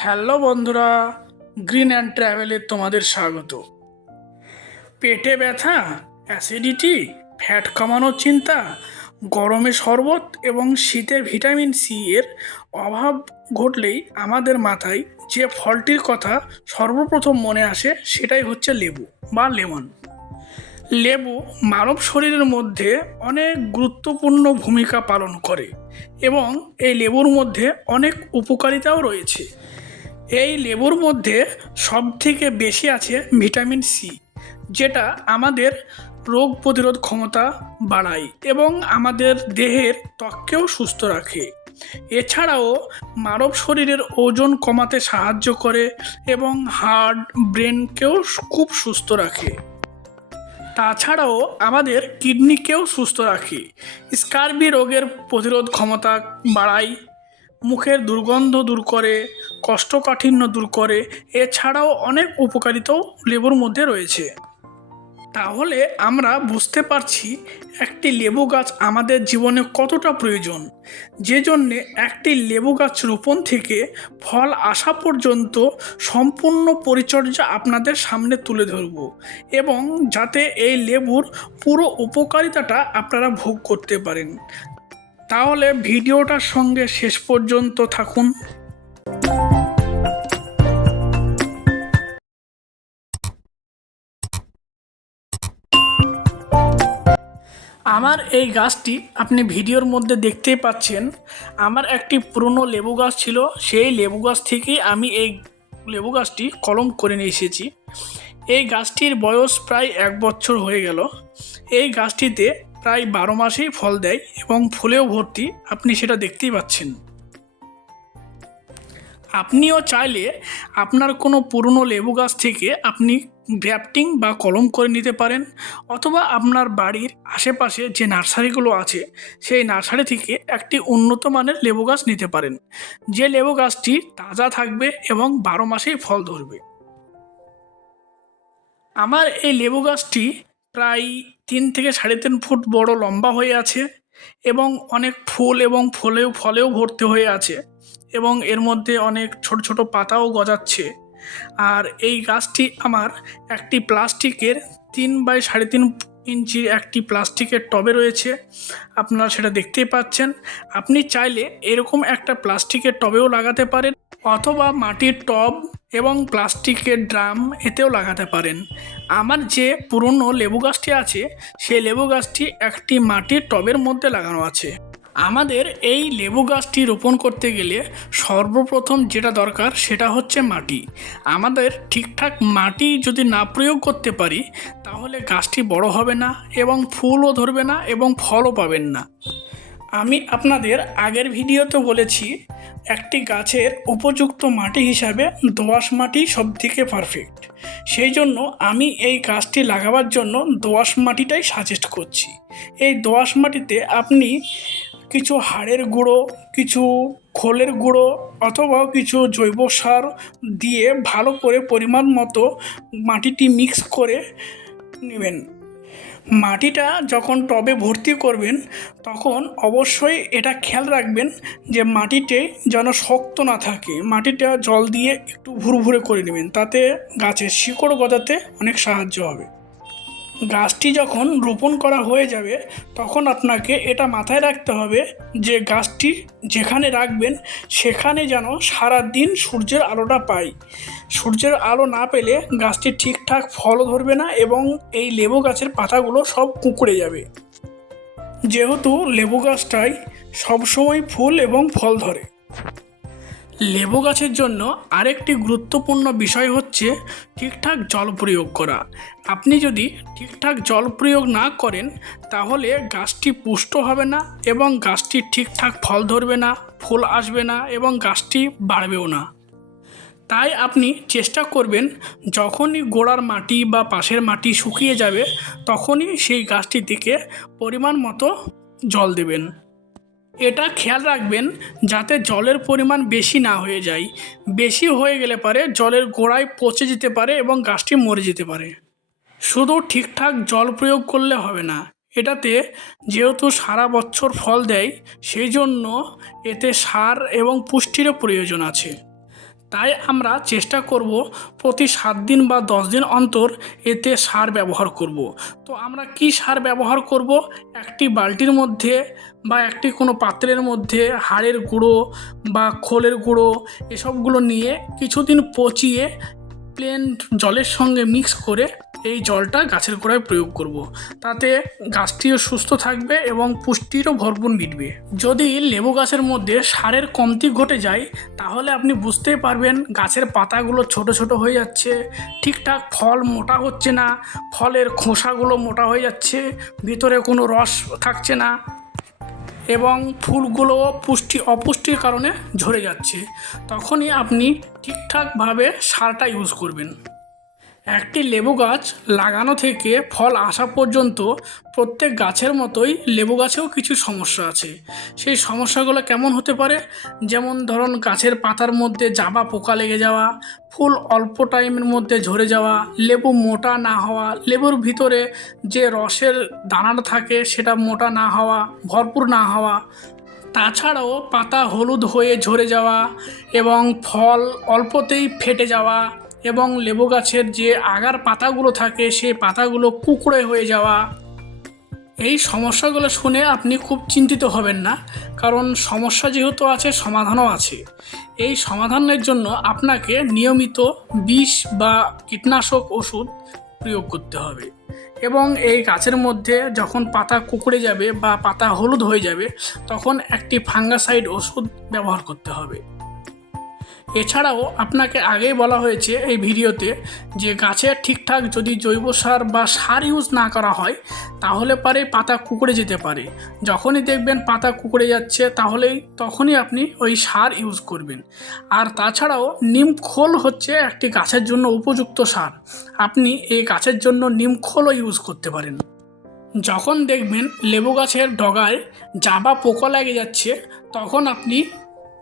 Hello বন্ধুরা, green and ট্রাভেলে তোমাদের স্বাগত। পেটে ব্যথা, অ্যাসিডিটি, ফ্যাট কমানোর চিন্তা, গরমে শরবত এবং শীতে ভিটামিন সি এর অভাব ঘটলেই আমাদের মাথায় যে ফলটির কথা সর্বপ্রথম মনে আসে সেটাই হচ্ছে লেবু বা লেমন। লেবু মানব শরীরের মধ্যে অনেক গুরুত্বপূর্ণ ভূমিকা পালন করে এবং এই লেবুর মধ্যে অনেক উপকারিতাও রয়েছে। এই লেবুর মধ্যে সবথেকে বেশি আছে ভিটামিন সি, যেটা আমাদের রোগ প্রতিরোধ ক্ষমতা বাড়ায় এবং আমাদের দেহের ত্বককেও সুস্থ রাখে। এছাড়াও মানব শরীরের ওজন কমাতে সাহায্য করে এবং হার্ট, ব্রেনকেও খুব সুস্থ রাখে। তাছাড়াও আমাদের কিডনিকেও সুস্থ রাখে। স্কার্বি রোগের প্রতিরোধ ক্ষমতা বাড়ায় মুখের দুর্গন্ধ দূর করে কোষ্ঠকাঠিন্য দূর করে, এছাড়াও অনেক উপকারিতাও লেবুর মধ্যে রয়েছে। তাহলে আমরা বুঝতে পারছি একটি লেবু গাছ আমাদের জীবনে কতটা প্রয়োজন। যে জন্যে একটি লেবু গাছ রোপণ থেকে ফল আসা পর্যন্ত সম্পূর্ণ পরিচর্যা আপনাদের সামনে তুলে ধরব এবং যাতে এই লেবুর পুরো উপকারিতাটা আপনারা ভোগ করতে পারেন। তাহলে ভিডিওটার সঙ্গে শেষ পর্যন্ত থাকুন। আমার এই গাছটি আপনি ভিডিওর মধ্যে দেখতেই পাচ্ছেন। আমার একটি পুরনো লেবু গাছ ছিল, সেই লেবু গাছ থেকেই আমি এই লেবু গাছটি কলম করে নিয়ে এসেছি। এই গাছটির বয়স প্রায় এক বছর হয়ে গেল। এই গাছটিতে প্রায় বারো মাসেই ফল দেয় এবং ফুলেও ভর্তি। আপনি সেটা দেখতেই পাচ্ছেন। আপনিও চাইলে আপনার কোনো পুরনো লেবু গাছ থেকে আপনি গ্রাফটিং বা কলম করে নিতে পারেন, অথবা আপনার বাড়ির আশেপাশে যে নার্সারিগুলো আছে, সেই নার্সারি থেকে একটি উন্নত মানের লেবু গাছ নিতে পারেন। যে লেবু গাছটি তাজা থাকবে এবং বারো মাসেই ফল ধরবে। আমার এই লেবু গাছটি প্রায় তিন থেকে সাড়ে তিন ফুট বড় লম্বা হয়ে আছে এবং অনেক ফুল এবং ফলেও ফলেও ভর্তি হয়ে আছে এবং এর মধ্যে অনেক ছোট ছোট পাতাও গজাচ্ছে। আর এই গাছটি আমার একটি প্লাস্টিকের তিন বাই সাড়ে তিন ইঞ্চির একটি প্লাস্টিকের টবে রয়েছে। আপনারা সেটা দেখতেই পাচ্ছেন। আপনি চাইলে এরকম একটা প্লাস্টিকের টবেও লাগাতে পারেন। অথবা মাটির টব এবং প্লাস্টিকের ড্রাম এতেও লাগাতে পারেন। আমার যে পুরনো লেবু গাছটি আছে, সেই লেবু গাছটি একটি মাটির টবের মধ্যে লাগানো আছে। আমাদের এই লেবু গাছটি রোপণ করতে গেলে সর্বপ্রথম যেটা দরকার সেটা হচ্ছে মাটি। আমাদের ঠিকঠাক মাটি যদি না প্রয়োগ করতে পারি, তাহলে গাছটি বড় হবে না এবং ফুলও ধরবে না এবং ফলও পাবেন না। আমি আপনাদের আগের ভিডিওতে বলেছি, একটি গাছের উপযুক্ত মাটি হিসাবে দোআঁশ মাটি সবথেকে পারফেক্ট সেই জন্য আমি এই গাছটি লাগাবার জন্য দোআঁশ মাটিটাই সাজেস্ট করছি। এই দোআঁশ মাটিতে আপনি কিছু হাড়ের গুঁড়ো, কিছু খোলের গুঁড়ো অথবা কিছু জৈব সার দিয়ে ভালো করে পরিমাণ মতো মাটিটি মিক্স করে নেবেন। মাটিটা যখন টবে ভর্তি করবেন, তখন অবশ্যই এটা খেয়াল রাখবেন যে মাটিতে যেন শক্ত না থাকে। মাটিটা জল দিয়ে একটু ভুরভুরে করে নেবেন, তাতে গাছের শিকড় গজাতে অনেক সাহায্য হবে। গাছটি যখন রোপণ করা হয়ে যাবে, তখন আপনাকে এটা মাথায় রাখতে হবে যে গাছটি যেখানে রাখবেন, সেখানে যেন সারা দিন সূর্যের আলোটা পায় সূর্যের আলো না পেলে গাছটি ঠিকঠাক ফলও ধরবে না এবং এই লেবু গাছের পাতাগুলো সব কুঁকড়ে যাবে। যেহেতু লেবু গাছটাই সবসময় ফুল এবং ফল ধরে। লেবু গাছের জন্য আরেকটি গুরুত্বপূর্ণ বিষয় হচ্ছে ঠিকঠাক জল প্রয়োগ করা। আপনি যদি ঠিকঠাক জল প্রয়োগ না করেন, তাহলে গাছটি পুষ্ট হবে না এবং গাছটি ঠিকঠাক ফল ধরবে না, ফুল আসবে না এবং গাছটি বাড়বেও না। তাই আপনি চেষ্টা করবেন, যখনই গোড়ার মাটি বা পাশের মাটি শুকিয়ে যাবে, তখনই সেই গাছটি থেকে পরিমাণ মতো জল দেবেন। এটা খেয়াল রাখবেন যাতে জলের পরিমাণ বেশি না হয়ে যায়। বেশি হয়ে গেলে পারে জলের গোড়ায় পচে যেতে পারে এবং গাছটি মরে যেতে পারে। শুধু ঠিকঠাক জল প্রয়োগ করলে হবে না, এটাতে যেহেতু সারা বছর ফল দেয়, সেই জন্য এতে সার এবং পুষ্টিরও প্রয়োজন আছে। তাই আমরা চেষ্টা করব প্রতি সাত দিন বা দশ দিন অন্তর এতে সার ব্যবহার করব। তো আমরা কি সার ব্যবহার করব একটি বালতির মধ্যে বা একটি কোনো পাত্রের মধ্যে হাড়ের গুঁড়ো বা খোলের গুঁড়ো এসবগুলো নিয়ে কিছুদিন পচিয়ে প্লেন জলের সঙ্গে মিক্স করে এই জলটা গাছের গোড়ায় প্রয়োগ করব। তাতে গাছটিও সুস্থ থাকবে এবং পুষ্টিরও ভরপুর মিটবে যদি লেবু গাছের মধ্যে সারের কমতি ঘটে যায়, তাহলে আপনি বুঝতেই পারবেন গাছের পাতাগুলো ছোট ছোট হয়ে যাচ্ছে, ঠিকঠাক ফল মোটা হচ্ছে না, ফলের খোসাগুলো মোটা হয়ে যাচ্ছে, ভিতরে কোনো রস থাকছে না এবং ফুলগুলো পুষ্টি অপুষ্টির কারণে ঝরে যাচ্ছে। তখনই আপনি ঠিকঠাকভাবে সারটা ইউজ করবেন। একটি লেবু গাছ লাগানো থেকে ফল আসা পর্যন্ত প্রত্যেক গাছের মতোই লেবু গাছেও কিছু সমস্যা আছে। সেই সমস্যাগুলো কেমন হতে পারে? যেমন ধরুন গাছের পাতার মধ্যে জাবা পোকা লেগে যাওয়া, ফুল অল্প টাইমের মধ্যে ঝরে যাওয়া, লেবু মোটা না হওয়া, লেবুর ভিতরে যে রসের দানাটা থাকে সেটা মোটা না হওয়া, ভরপুর না হওয়া, তাছাড়াও পাতা হলুদ হয়ে ঝরে যাওয়া এবং ফল অল্পতেই ফেটে যাওয়া এবং লেবু গাছের যে আগার পাতাগুলো থাকে সেই পাতাগুলো কুকড়ে হয়ে যাওয়া। এই সমস্যাগুলো শুনে আপনি খুব চিন্তিত হবেন না, কারণ সমস্যা যেহেতু আছে, সমাধানও আছে। এই সমাধানের জন্য আপনাকে নিয়মিত বিষ বা কীটনাশক ওষুধ প্রয়োগ করতে হবে। এবং এই গাছের মধ্যে যখন পাতা কুকড়ে যাবে বা পাতা হলুদ হয়ে যাবে, তখন একটি ফাঙ্গাসাইড ওষুধ ব্যবহার করতে হবে। এছাড়াও আপনাকে আগেই বলা হয়েছে এই ভিডিওতে যে গাছের ঠিকঠাক যদি জৈব সার বা সার ইউজ না করা হয়, তাহলে পারে পাতা কুকড়ে যেতে পারে। যখনই দেখবেন পাতা কুকড়ে যাচ্ছে, তাহলেই তখনই আপনি ওই সার ইউজ করবেন। আর তাছাড়াও নিম খোল হচ্ছে একটি গাছের জন্য উপযুক্ত সার। আপনি এই গাছের জন্য নিম খোলও ইউজ করতে পারেন। যখন দেখবেন লেবু গাছের ডগায় জাবা পোকা লেগে যাচ্ছে, তখন আপনি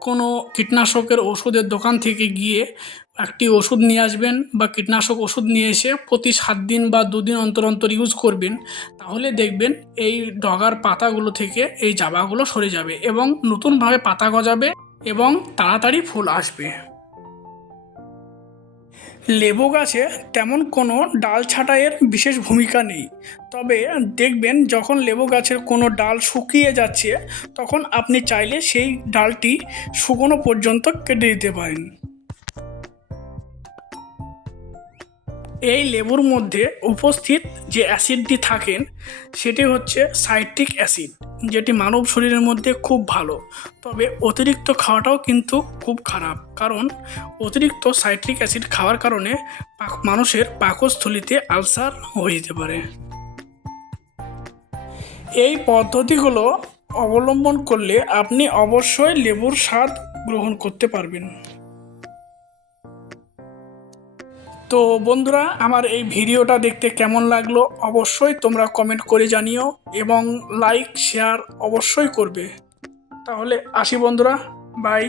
কোনো কীটনাশকের ওষুধের দোকান থেকে গিয়ে একটি ওষুধ নিয়ে আসবেন বা কীটনাশক ওষুধ নিয়ে এসে প্রতি সাত দিন বা দুদিন অন্তর অন্তর ইউজ করবেন, তাহলে দেখবেন এই ডগার পাতাগুলো থেকে এই জাবাগুলো সরে যাবে এবং নতুনভাবে পাতা গজাবে এবং তাড়াতাড়ি ফুল আসবে। লেবু গাছে তেমন কোনো ডাল ছাঁটাইয়ের বিশেষ ভূমিকা নেই। তবে দেখবেন যখন লেবু গাছের কোনো ডাল শুকিয়ে যাচ্ছে, তখন আপনি চাইলে সেই ডালটি শুকনো পর্যন্ত কেটে দিতে পারেন। এই লেবুর মধ্যে উপস্থিত যে অ্যাসিডটি থাকেন, সেটি হচ্ছে সাইট্রিক অ্যাসিড, যেটি মানব শরীরের মধ্যে খুব ভালো। তবে অতিরিক্ত খাওয়াটাও কিন্তু খুব খারাপ, কারণ অতিরিক্ত সাইট্রিক অ্যাসিড খাওয়ার কারণে মানুষের পাকস্থলিতে আলসার হয়ে যেতে পারে। এই পদ্ধতিগুলো অবলম্বন করলে আপনি অবশ্যই লেবুর স্বাদ গ্রহণ করতে পারবেন। তো বন্ধুরা, আমার এই ভিডিওটা দেখতে কেমন লাগল অবশ্যই তোমরা কমেন্ট করে জানিও এবং লাইক শেয়ার অবশ্যই করবে। তাহলে আসি বন্ধুরা বাই